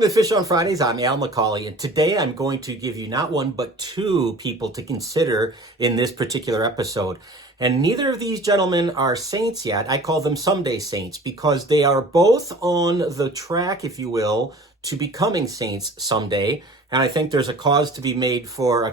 Welcome to Fish on Fridays. I'm Al McCauley, and today I'm going to give you not one but two people to consider in this particular episode. And neither of these gentlemen are saints yet. I call them someday saints because they are both on the track, if you will, to becoming saints someday. And I think there's a case to be made for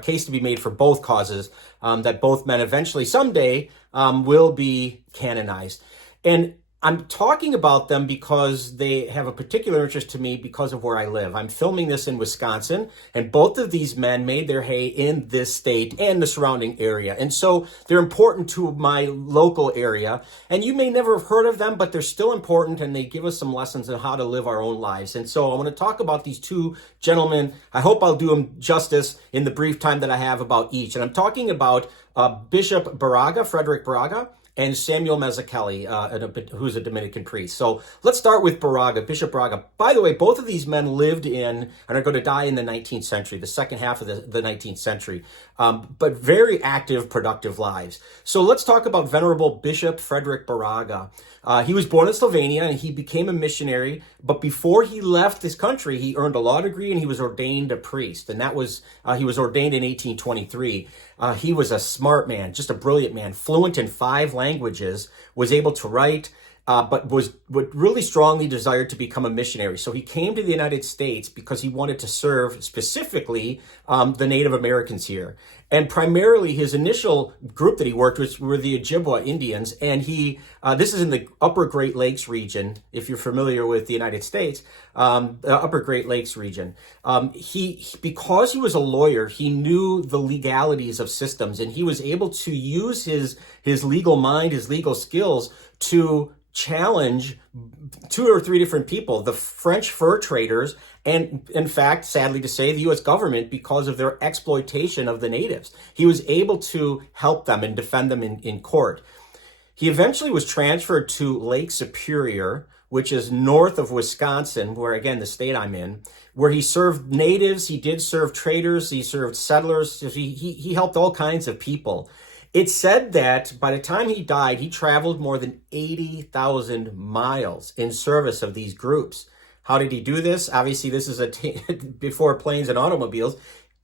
both causes, that both men eventually someday will be canonized. And I'm talking about them because they have a particular interest to me because of where I live. I'm filming this in Wisconsin, and both of these men made their hay in this state and the surrounding area. And so they're important to my local area. And you may never have heard of them, but they're still important, and they give us some lessons on how to live our own lives. And so I want to talk about these two gentlemen. I hope I'll do them justice in the brief time that I have about each. And I'm talking about Bishop Baraga, Frederick Baraga, and Samuel Mazzuchelli, who's a Dominican priest. So let's start with Baraga, Bishop Baraga. By the way, both of these men lived in and are going to die in the 19th century, the second half of the 19th century, but very active, productive lives. So let's talk about Venerable Bishop Frederick Baraga. He was born in Slovenia and he became a missionary, but before he left this country, he earned a law degree and he was ordained a priest. And that was, he was ordained in 1823. He was a smart man, just a brilliant man, fluent in 5 languages, was able to write, but really strongly desired to become a missionary. So he came to the United States because he wanted to serve specifically the Native Americans here. And primarily his initial group that he worked with were the Ojibwa Indians. And this is in the Upper Great Lakes region, if you're familiar with the United States, the Upper Great Lakes region. Because he was a lawyer, he knew the legalities of systems, and he was able to use his legal mind, his legal skills to challenge 2 or 3 different people, the French fur traders, and in fact, sadly to say, the U.S. government, because of their exploitation of the natives. He was able to help them and defend them in court. He eventually was transferred to Lake Superior, which is north of Wisconsin, where, again, the state I'm in, where he served natives, he did serve traders, he served settlers, he helped all kinds of people. It's said that by the time he died, he traveled more than 80,000 miles in service of these groups. How did he do this? Obviously, this is before planes and automobiles.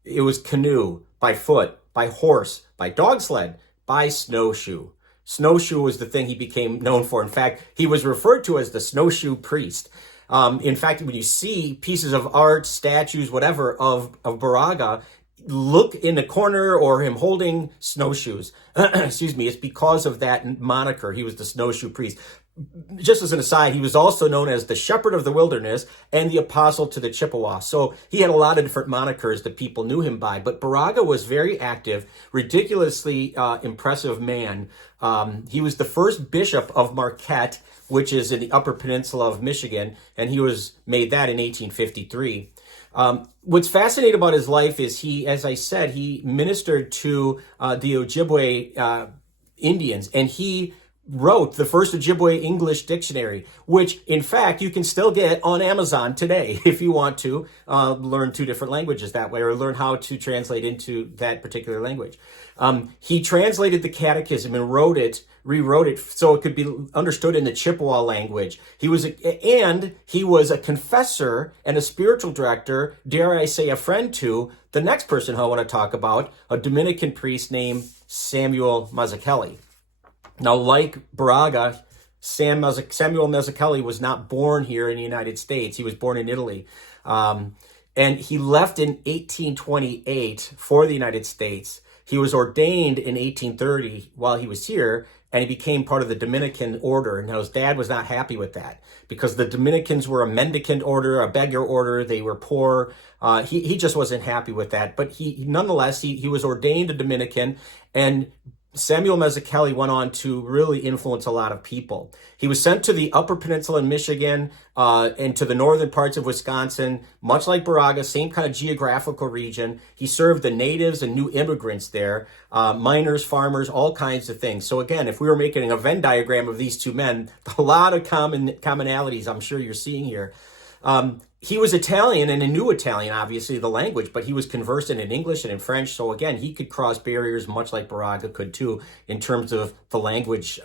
It was canoe, by foot, by horse, by dog sled, by snowshoe. Snowshoe was the thing he became known for. In fact, he was referred to as the snowshoe priest. In fact, when you see pieces of art, statues, whatever, of Baraga, look in the corner or him holding snowshoes. Excuse me, it's because of that moniker. He was the snowshoe priest. Just as an aside, he was also known as the shepherd of the wilderness and the apostle to the Chippewa. So he had a lot of different monikers that people knew him by. But Baraga was very active, ridiculously impressive man. He was the first bishop of Marquette, which is in the Upper Peninsula of Michigan, and he was made that in 1853. What's fascinating about his life is as I said, he ministered to the Ojibwe Indians, and he wrote the first Ojibwe English dictionary, which in fact you can still get on Amazon today if you want to learn 2 different languages that way, or learn how to translate into that particular language. He translated the catechism and rewrote it so it could be understood in the Chippewa language. He was a confessor and a spiritual director, dare I say a friend to, the next person I want to talk about, a Dominican priest named Samuel Mazzuchelli. Now, like Baraga, Samuel Mazzuchelli was not born here in the United States. He was born in Italy. And he left in 1828 for the United States. He was ordained in 1830 while he was here, and he became part of the Dominican order. Now, his dad was not happy with that because the Dominicans were a mendicant order, a beggar order. They were poor. He just wasn't happy with that. But nonetheless, he was ordained a Dominican, and Samuel Mazzuchelli went on to really influence a lot of people. He was sent to the Upper Peninsula in Michigan and to the northern parts of Wisconsin, much like Baraga, same kind of geographical region. He served the natives and new immigrants there, miners, farmers, all kinds of things. So again, if we were making a Venn diagram of these two men, a lot of commonalities I'm sure you're seeing here. he was Italian and he knew Italian, obviously, the language, but he was conversant in English and in French. So again, he could cross barriers much like Baraga could too, in terms of the language,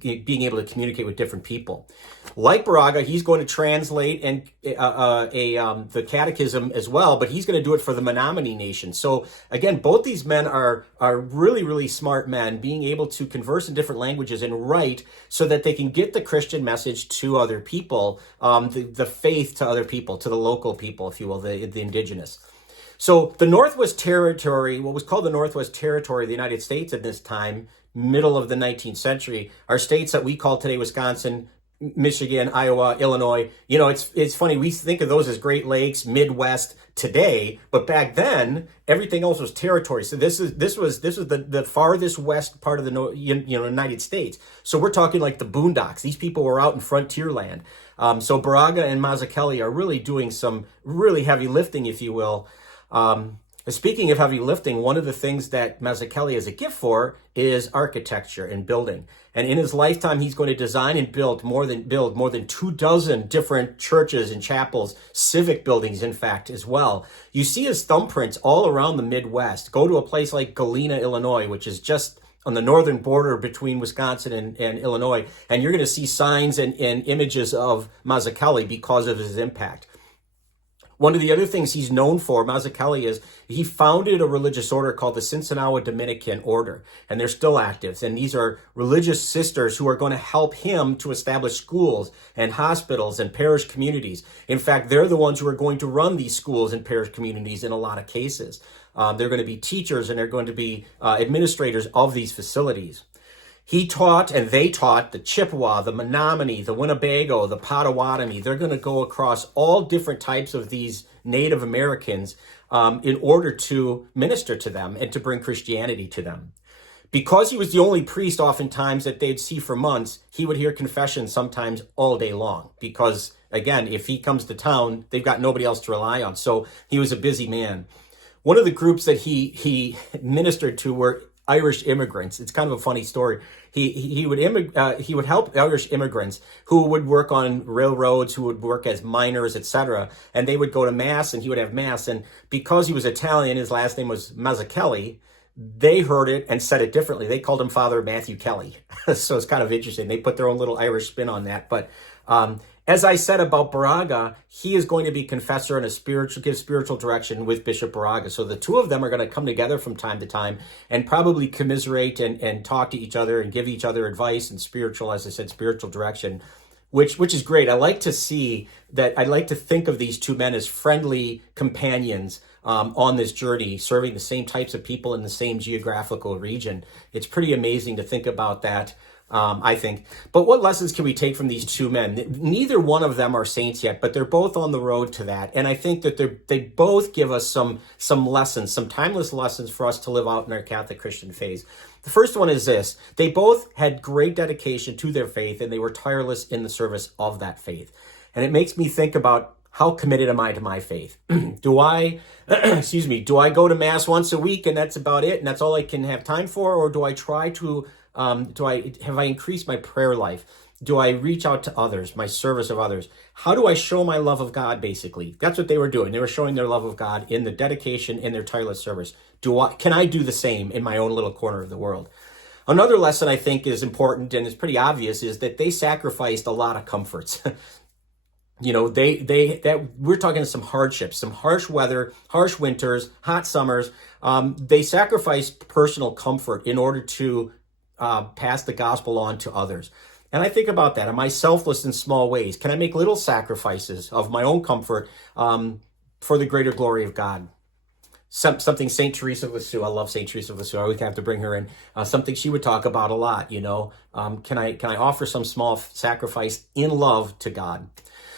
being able to communicate with different people. Like Baraga, he's going to translate and the catechism as well, but he's going to do it for the Menominee nation. So again, both these men are really, really smart men, being able to converse in different languages and write so that they can get the Christian message to other people, the faith to other people, to the local people, if you will, the indigenous. So the Northwest Territory, what was called the Northwest Territory of the United States at this time, middle of the 19th century, are states that we call today Wisconsin, Michigan, Iowa, Illinois. You know, it's funny, we think of those as Great Lakes, Midwest today, but back then everything else was territory. So this was the farthest west part of the United States. So we're talking like the boondocks. These people were out in frontier land. So Baraga and Mazzuchelli are really doing some really heavy lifting, if you will. Speaking of heavy lifting, one of the things that Mazzuchelli has a gift for is architecture and building. And in his lifetime, he's going to design and build more than 24 different churches and chapels, civic buildings, in fact, as well. You see his thumbprints all around the Midwest. Go to a place like Galena, Illinois, which is just on the northern border between Wisconsin and Illinois, and you're going to see signs and images of Mazzuchelli because of his impact. One of the other things he's known for, Mazzuchelli, is he founded a religious order called the Sinsinawa Dominican Order, and they're still active. And these are religious sisters who are going to help him to establish schools and hospitals and parish communities. In fact, they're the ones who are going to run these schools and parish communities in a lot of cases. They're going to be teachers and they're going to be administrators of these facilities. He taught and they taught the Chippewa, the Menominee, the Winnebago, the Potawatomi. They're going to go across all different types of these Native Americans in order to minister to them and to bring Christianity to them. Because he was the only priest oftentimes that they'd see for months, he would hear confessions sometimes all day long. Because, again, if he comes to town, they've got nobody else to rely on. So he was a busy man. One of the groups that he ministered to were Irish immigrants. It's kind of a funny story. He would help Irish immigrants who would work on railroads, who would work as miners, etc. And they would go to mass, and he would have mass. And because he was Italian, his last name was Mazzuchelli. They heard it and said it differently. They called him Father Matthew Kelly. So it's kind of interesting. They put their own little Irish spin on that. But as I said about Baraga, he is going to be confessor and give spiritual direction with Bishop Baraga. So the two of them are going to come together from time to time and probably commiserate and talk to each other and give each other advice and spiritual, as I said, spiritual direction, which is great. I like to see that. I like to think of these two men as friendly companions on this journey, serving the same types of people in the same geographical region. It's pretty amazing to think about that. I think. But what lessons can we take from these two men? Neither one of them are saints yet, but they're both on the road to that. And I think that they both give us some lessons, some timeless lessons for us to live out in our Catholic Christian faith. The first one is this: they both had great dedication to their faith, and they were tireless in the service of that faith. And it makes me think about, how committed am I to my faith? Do I go to Mass once a week and that's about it, and that's all I can have time for? Or do I try to have I increased my prayer life? Do I reach out to others, my service of others? How do I show my love of God, basically? That's what they were doing. They were showing their love of God in the dedication, in their tireless service. Can I do the same in my own little corner of the world? Another lesson I think is important, and it's pretty obvious, is that they sacrificed a lot of comforts. You know, we're talking some hardships, some harsh weather, harsh winters, hot summers. They sacrificed personal comfort in order to pass the gospel on to others. And I think about that. Am I selfless in small ways? Can I make little sacrifices of my own comfort for the greater glory of God? Something St. Teresa of Lisieux, I love St. Teresa of Lisieux, I always have to bring her in, something she would talk about a lot, you know. Can I offer some small sacrifice in love to God?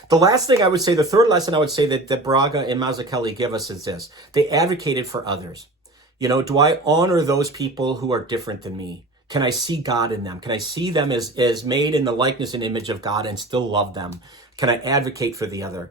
The last thing I would say, the third lesson I would say that Baraga and Mazzuchelli give us is this: they advocated for others. You know, do I honor those people who are different than me? Can I see God in them? Can I see them as made in the likeness and image of God and still love them? Can I advocate for the other?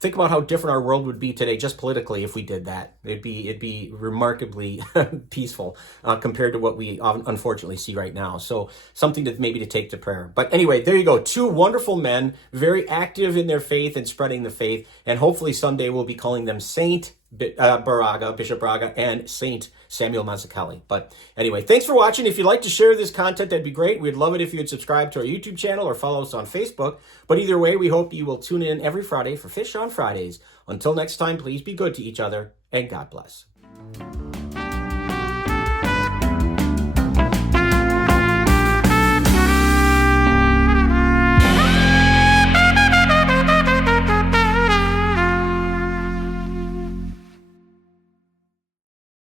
Think about how different our world would be today just politically if we did that. It'd be remarkably peaceful compared to what we unfortunately see right now. So something to maybe to take to prayer. But anyway, there you go. Two wonderful men, very active in their faith and spreading the faith. And hopefully someday we'll be calling them Saint Baraga, Bishop Baraga, and Saint Samuel Mazzuchelli. But anyway, thanks for watching. If you'd like to share this content, that'd be great. We'd love it if you would subscribe to our YouTube channel or follow us on Facebook. But either way, we hope you will tune in every Friday for Fish on Fridays. Until next time, please be good to each other, and God bless.